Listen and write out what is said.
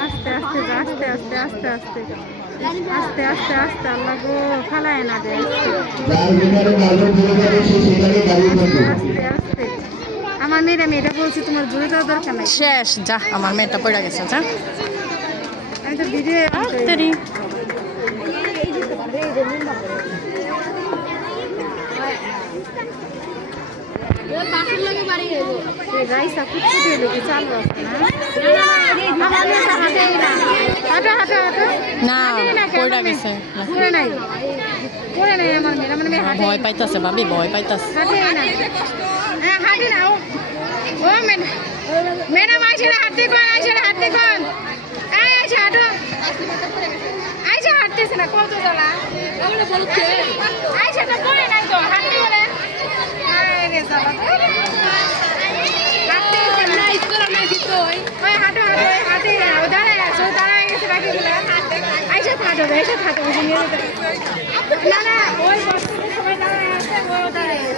আস্তে আস্তে আস্তে আস্তে আস্তে আস্তে আস্তে আস্তে আস্তে আল্লাহ গো ফালায় না দে আস্তে আস্তে আমার মেয়েটা বলছি তোমার জোরে দেওয়ার দরকার নাই শেষ যা আমার মেয়েটা পড়ে গেছে যা আমি তো ভিডিও তাড়াতাড়ি রাইসা কুটকুটে লেগে চালু আছে না আমার মেয়েটা হাঁটেই না হাঁটো হাঁটো হাঁটো না পড়ে গেছে করে নাই করে নাই আমার মেয়ে হাঁটে ভয় পাইতাছে ভাবি ভয় পাইতাছে হাঁটেই না হ্যাঁ হাঁটে না ও ম্যাডাম আইসে হাঁটতে কোন আইসে হাঁটতে কোন এই আইসে হাঁটো আইসে হাঁটতেছে না কত জ্বালা আইসে তো করে নাই তো হাঁটতে বলে রে জ্বালা হাঁটো হাঁটো হাঁটে দাঁড়ায় আছো দাঁড়ায় গেছে বাকিগুলো আইসে হাঁটো এসে হাঁটো না না ওই সবাই দাঁড়ায় আছে ওই দাঁড়ায়